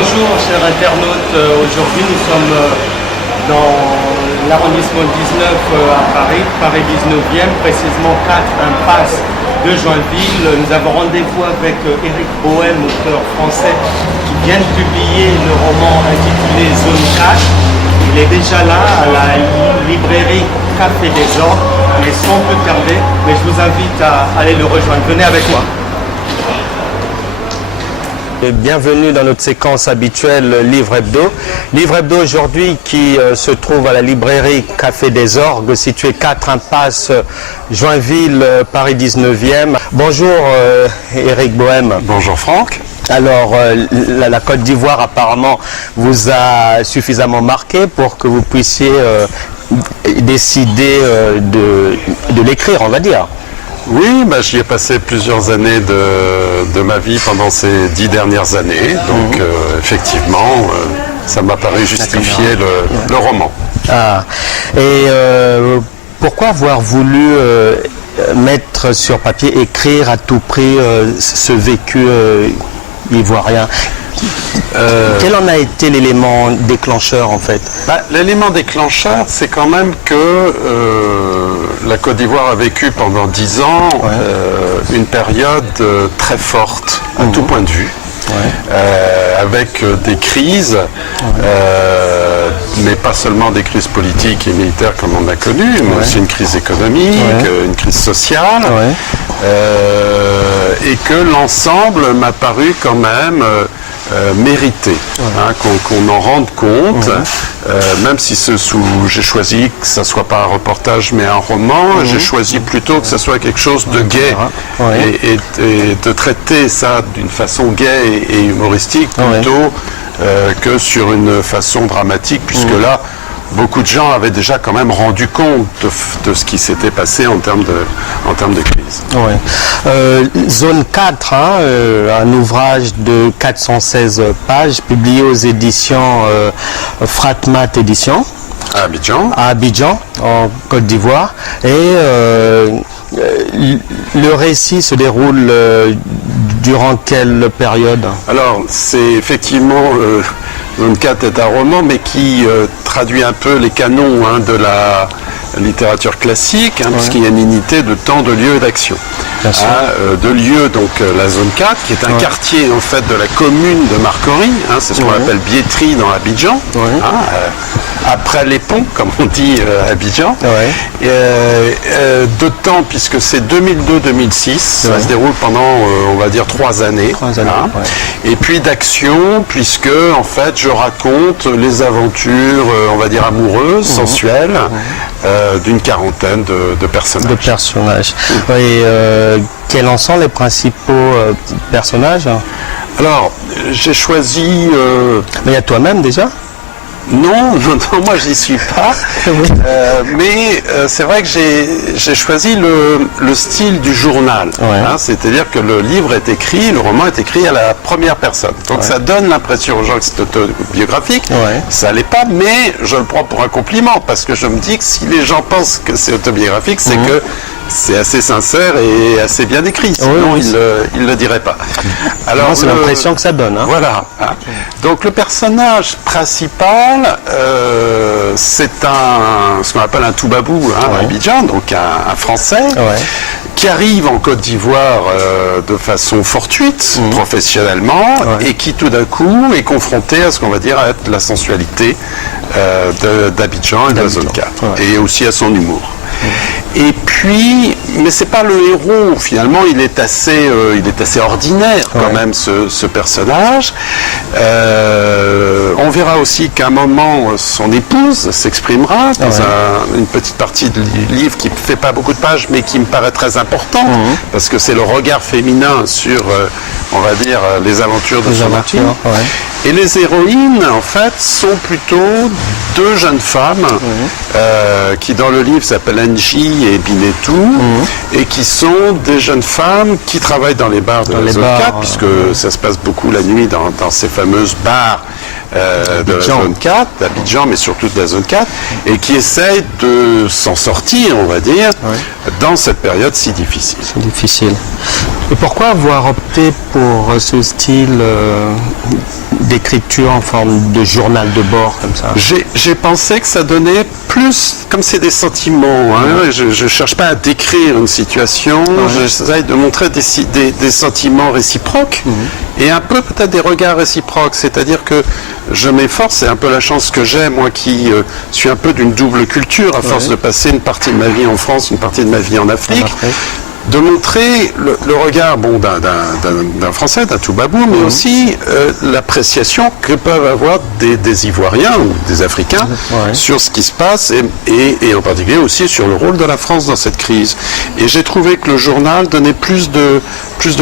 Bonjour chers internautes, aujourd'hui nous sommes dans l'arrondissement 19 à Paris, Paris 19e, précisément 4 impasse de Joinville. Nous avons rendez-vous avec Éric Bohème, auteur français qui vient de publier le roman intitulé Zone 4. Il est déjà là à la librairie Café des Orgues, mais sans plus tarder, mais je vous invite à aller le rejoindre. Venez avec moi. Bienvenue dans notre séquence habituelle Livre Hebdo. Livre Hebdo aujourd'hui qui se trouve à la librairie Café des Orgues, située 4 impasse Joinville, Paris 19e. Bonjour Éric Bohème. Bonjour Franck. Alors la Côte d'Ivoire apparemment vous a suffisamment marqué pour que vous puissiez décider de l'écrire, on va dire. Oui, j'y ai passé plusieurs années de ma vie pendant ces 10 dernières années. Donc effectivement, ça m'a paru justifier le roman. Ah. Et pourquoi avoir voulu mettre sur papier, écrire à tout prix ce vécu ivoirien? Quel en a été l'élément déclencheur en fait? L'élément déclencheur, c'est quand même que la Côte d'Ivoire a vécu pendant 10 ans une période très forte à tout point de vue. Avec des crises, mais pas seulement des crises politiques et militaires comme on a connu, mais aussi une crise économique, une crise sociale, et que l'ensemble m'a paru quand même mérité, qu'on en rende compte, même si j'ai choisi que ça ne soit pas un reportage mais un roman, j'ai choisi plutôt que ça soit quelque chose de gai et de traiter ça d'une façon gaie et humoristique plutôt que sur une façon dramatique, puisque là beaucoup de gens avaient déjà quand même rendu compte de ce qui s'était passé en termes de crise. Zone 4, un ouvrage de 416 pages, publié aux éditions Fratmat Éditions. À Abidjan. À Abidjan, en Côte d'Ivoire. Et le récit se déroule durant quelle période? Alors, c'est effectivement... Zone 4 est un roman, mais qui traduit un peu les canons de la littérature classique, puisqu'il y a une unité de temps, de lieu et d'action. De lieu, donc la zone 4, qui est un quartier en fait de la commune de Marcory, c'est ce qu'on appelle Biétry dans Abidjan, après les ponts, comme on dit à Abidjan. De temps, puisque c'est 2002-2006, ça se déroule pendant, on va dire, 3 années. Et puis d'action, puisque en fait je raconte les aventures, on va dire, amoureuses, sensuelles, d'une quarantaine de personnages. Et quels en sont les principaux personnages? Alors, j'ai choisi... Mais il y a toi-même déjà? Non, moi j'y suis pas. Mais c'est vrai que j'ai choisi le style du journal. C'est-à-dire que le livre est écrit, le roman est écrit à la première personne. Donc ça donne l'impression aux gens que c'est autobiographique. Ça l'est pas, mais je le prends pour un compliment, parce que je me dis que si les gens pensent que c'est autobiographique, c'est que c'est assez sincère et assez bien écrit, sinon ils ne le diraient pas. Alors c'est l'impression que ça donne. Voilà. Donc le personnage principal, c'est ce qu'on appelle un toubabou à Abidjan, donc un Français, qui arrive en Côte d'Ivoire de façon fortuite, professionnellement, et qui tout d'un coup est confronté à ce qu'on va dire être la sensualité d'Abidjan et de la zone 4, et aussi à son humour. Et puis, mais c'est pas le héros, finalement, il est assez ordinaire quand même, ce personnage. On verra aussi qu'à un moment, son épouse s'exprimera dans une petite partie du livre qui ne fait pas beaucoup de pages, mais qui me paraît très importante, parce que c'est le regard féminin sur, on va dire, les aventures de son mari. Et les héroïnes, en fait, sont plutôt 2 jeunes femmes qui, dans le livre, s'appellent Angie et Binetou, et qui sont des jeunes femmes qui travaillent dans les bars de la zone 4, puisque ça se passe beaucoup la nuit dans ces fameuses bars de la zone 4, d'Abidjan, mais surtout de la zone 4, et qui essaye de s'en sortir, on va dire, dans cette période si difficile. C'est difficile. Et pourquoi avoir opté pour ce style d'écriture en forme de journal de bord comme ça? J'ai pensé que ça donnait plus, comme c'est des sentiments, hein, je ne cherche pas à décrire une situation, j'essaie de montrer des sentiments réciproques et un peu peut-être des regards réciproques, c'est-à-dire que je m'efforce, c'est un peu la chance que j'ai, moi qui suis un peu d'une double culture, à force de passer une partie de ma vie en France, une partie de ma vie en Afrique, de montrer le regard d'un Français, d'un Toubabou, mais aussi l'appréciation que peuvent avoir des Ivoiriens ou des Africains sur ce qui se passe et en particulier aussi sur le rôle de la France dans cette crise. Et j'ai trouvé que le journal donnait plus de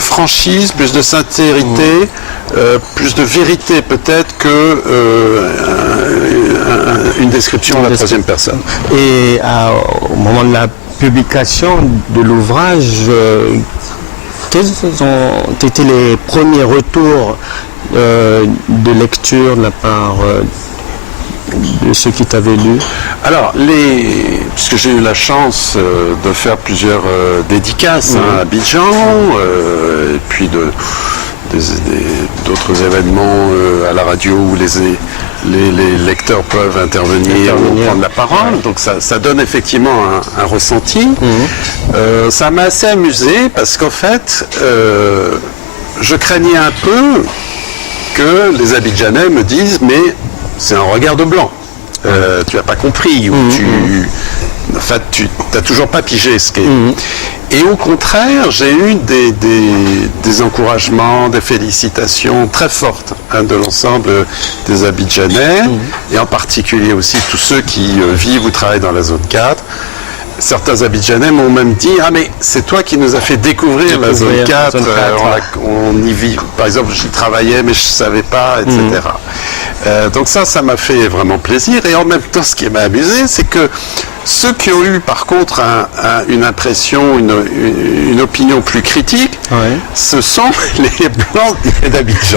franchise, plus de sincérité, plus de vérité peut-être que une description de la troisième personne. Et au moment de la publication de l'ouvrage, quels ont été les premiers retours de lecture de la part de ceux qui t'avaient lu? Alors, puisque j'ai eu la chance de faire plusieurs dédicaces à Abidjan, et puis d'autres événements à la radio où les lecteurs peuvent intervenir ou prendre la parole, donc ça donne effectivement un ressenti. Ça m'a assez amusé parce qu'en fait, je craignais un peu que les Abidjanais me disent mais c'est un regard de blanc, tu n'as pas compris, ou en fait tu n'as toujours pas pigé ce qu'est. Et au contraire, j'ai eu des encouragements, des félicitations très fortes de l'ensemble des Abidjanais, et en particulier aussi tous ceux qui vivent ou travaillent dans la zone 4. Certains Abidjanais m'ont même dit « Ah mais c'est toi qui nous as fait découvrir la zone 4, on y vit, par exemple j'y travaillais mais je ne savais pas, etc. » Donc ça m'a fait vraiment plaisir, et en même temps ce qui m'a amusé c'est que ceux qui ont eu par contre une impression, une opinion plus critique, ce sont les Blancs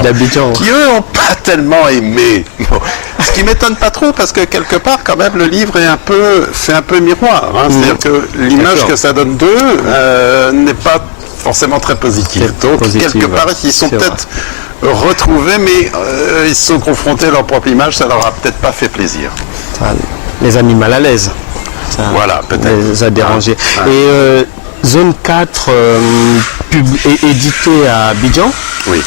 d'Abidjan, qui eux n'ont pas tellement aimé. Bon, ce qui m'étonne pas trop parce que quelque part quand même le livre fait un peu miroir. C'est-à-dire que l'image que ça donne d'eux n'est pas forcément très positive. Donc quelque part ils sont peut-être retrouvés, mais ils se sont confrontés à leur propre image, ça leur a peut-être pas fait plaisir. Ça les a mis mal à l'aise. Ça les a dérangés. Et Zone 4 édité à Abidjan. Oui.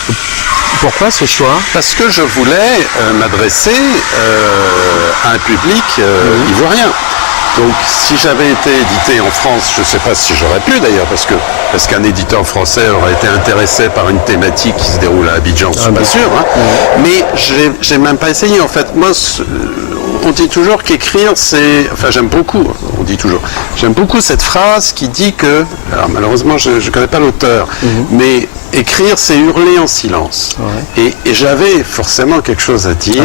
Pourquoi ce choix? Parce que je voulais m'adresser à un public ivoirien. Donc si j'avais été édité en France, je ne sais pas si j'aurais pu d'ailleurs, parce qu'un éditeur français aurait été intéressé par une thématique qui se déroule à Abidjan, je ne suis pas sûr. Mais j'ai même pas essayé en fait. Moi, on dit toujours qu'écrire c'est... Enfin j'aime beaucoup, on dit toujours. J'aime beaucoup cette phrase qui dit que... Alors malheureusement je ne connais pas l'auteur, mais écrire c'est hurler en silence. Et j'avais forcément quelque chose à dire.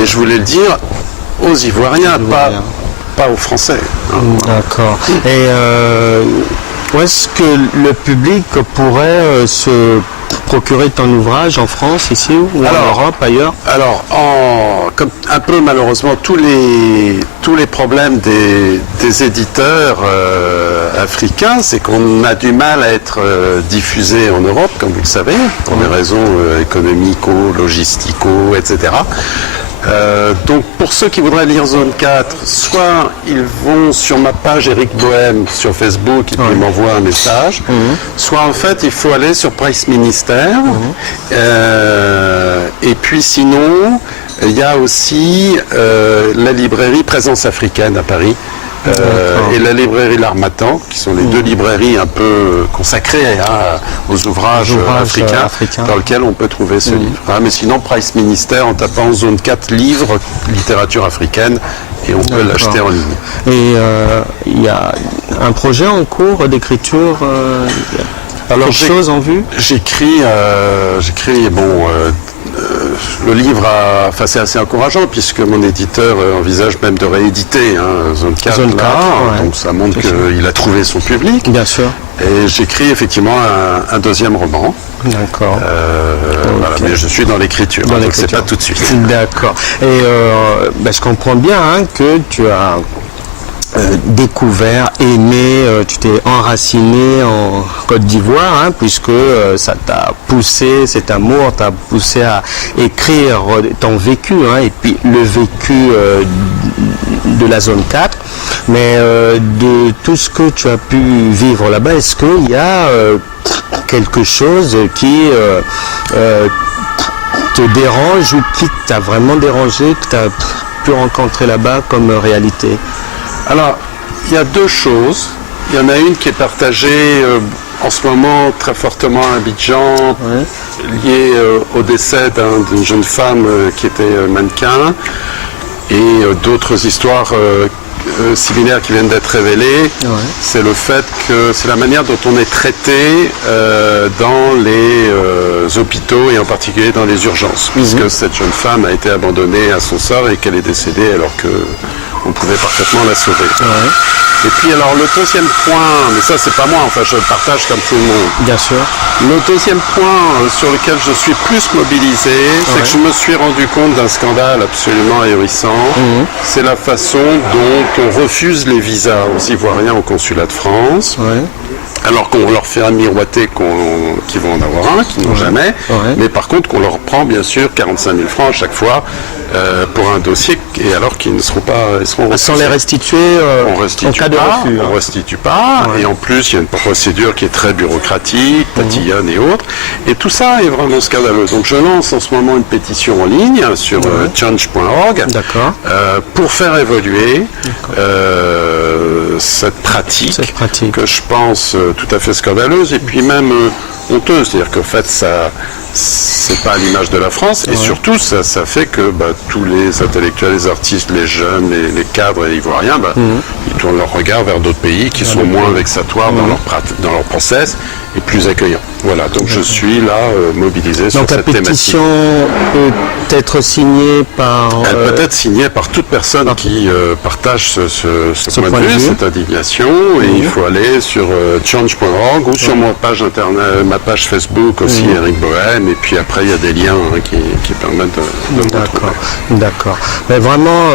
Et je voulais le dire aux Ivoiriens, pas aux Français. D'accord. Et où est-ce que le public pourrait se procurer ton ouvrage en France, ici, ou en Europe, ailleurs? Alors, comme un peu malheureusement tous les problèmes des éditeurs africains, c'est qu'on a du mal à être diffusé en Europe, comme vous le savez, pour des raisons économico, logistico, etc. Donc pour ceux qui voudraient lire Zone 4, soit ils vont sur ma page Eric Bohème sur Facebook et puis ils m'envoient un message, soit en fait il faut aller sur Presse Ministère, et puis sinon il y a aussi la librairie Présence Africaine à Paris, et la librairie L'Harmattan, qui sont les deux librairies un peu consacrées aux ouvrages africains dans lesquels on peut trouver ce livre. Mais sinon, Price Ministère, en tapant Zone 4 livres, littérature africaine, et on peut l'acheter en ligne. Et il y a un projet en cours d'écriture, quelque chose en vue? J'écris, le livre c'est assez encourageant puisque mon éditeur envisage même de rééditer Zone 4. Zone 4 ouais. Donc ça montre qu'il a trouvé son public. Bien sûr. Et j'écris effectivement un deuxième roman. D'accord. Okay. Voilà, mais je suis dans l'écriture, donc c'est pas tout de suite. D'accord. Et je comprends bien que tu as découvert, aimé, tu t'es enraciné en Côte d'Ivoire, puisque ça t'a poussé, cet amour t'a poussé à écrire ton vécu, et puis le vécu de la zone 4. Mais de tout ce que tu as pu vivre là-bas, est-ce qu'il y a quelque chose qui te dérange ou qui t'a vraiment dérangé, que tu as pu rencontrer là-bas comme réalité? Alors, il y a deux choses. Il y en a une qui est partagée en ce moment très fortement à Abidjan, liée au décès d'une jeune femme qui était mannequin, et d'autres histoires similaires qui viennent d'être révélées. C'est le fait que c'est la manière dont on est traité dans les hôpitaux et en particulier dans les urgences, puisque cette jeune femme a été abandonnée à son sort et qu'elle est décédée alors que on pouvait parfaitement la sauver. Et puis alors le deuxième point, mais ça c'est pas moi, enfin je le partage comme tout le monde. Bien sûr. Le deuxième point sur lequel je suis plus mobilisé, c'est que je me suis rendu compte d'un scandale absolument ahurissant. C'est la façon dont on refuse les visas aux Ivoiriens au consulat de France. Alors qu'on leur fait miroiter qu'ils vont en avoir un, qu'ils n'ont jamais, mais par contre qu'on leur prend bien sûr 45 000 francs à chaque fois pour un dossier, et alors qu'ils ne seront pas... Ils seront sans les restituer en cas de refus. On ne restitue pas, et en plus il y a une procédure qui est très bureaucratique, tatillonne et autres, et tout ça est vraiment scandaleux. Donc je lance en ce moment une pétition en ligne sur change.org pour faire évoluer cette pratique que je pense tout à fait scandaleuse et puis même honteuse, c'est-à-dire qu'en fait ça c'est pas à l'image de la France et surtout ça fait que tous les intellectuels, les artistes, les jeunes, les cadres ivoiriens, ils tournent leur regard vers d'autres pays qui sont moins vexatoires dans leur process et plus accueillants. Voilà, donc je suis là mobilisé sur cette thématique. Donc la pétition peut être signée par... Elle peut être signée par toute personne qui partage ce point de vue, cette indignation, et il faut aller sur change.org ou sur ma page internet, ma page Facebook aussi, Eric Bohème, et puis après il y a des liens qui permettent de me retrouver. D'accord. Mais vraiment,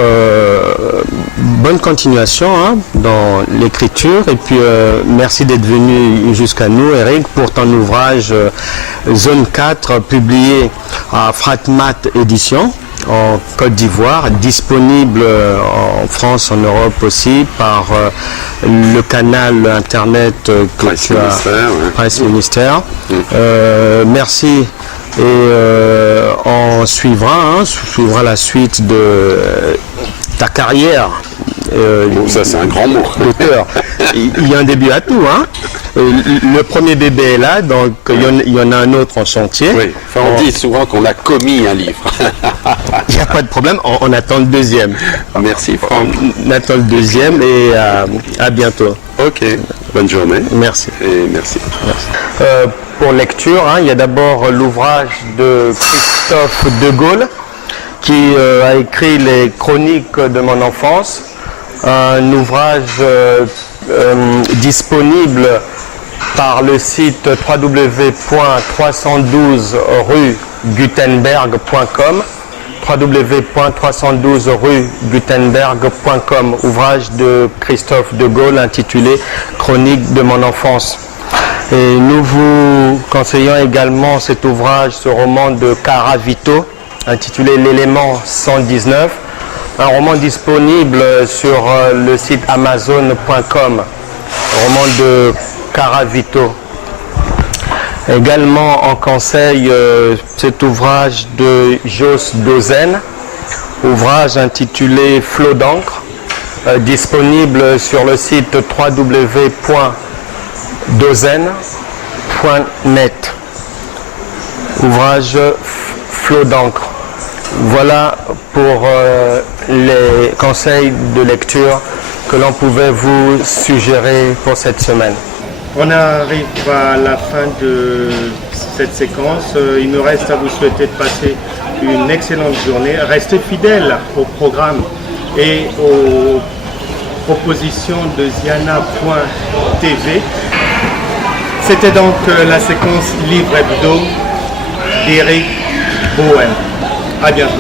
bonne continuation dans l'écriture, et puis merci d'être venu jusqu'à nous, Eric, pour ton ouvrage Zone 4, publié à Fratmat Édition en Côte d'Ivoire, disponible en France, en Europe aussi, par le canal internet que tu as, Presse Ministère. Merci. Et on suivra la suite de ta carrière. Ça c'est un grand mot. D'auteur. Il y a un début à tout, Le premier bébé est là, donc il y en a un autre en chantier. Oui, on dit souvent qu'on a commis un livre. Il n'y a pas de problème, on attend le deuxième. Merci Franck. On attend le deuxième et à bientôt. Ok, bonne journée. Merci. Et merci. Pour lecture, il y a d'abord l'ouvrage de Christophe De Gaulle qui a écrit les chroniques de mon enfance. Un ouvrage disponible par le site www.312rue-gutenberg.com www.312rue-gutenberg.com, ouvrage de Christophe De Gaulle intitulé Chronique de mon enfance. Et nous vous conseillons également cet ouvrage, ce roman de Cara Vito intitulé L'élément 119, un roman disponible sur le site amazon.com, roman de Cara Vito. Également, on conseille cet ouvrage de Jos Dozen, ouvrage intitulé Flot d'encre, disponible sur le site www.dozen.net. Ouvrage Flot d'encre. Voilà pour les conseils de lecture que l'on pouvait vous suggérer pour cette semaine. On arrive à la fin de cette séquence. Il me reste à vous souhaiter de passer une excellente journée. Restez fidèles au programme et aux propositions de Ziana.tv. C'était donc la séquence Livre Hebdo d'Éric Bohem. À bientôt.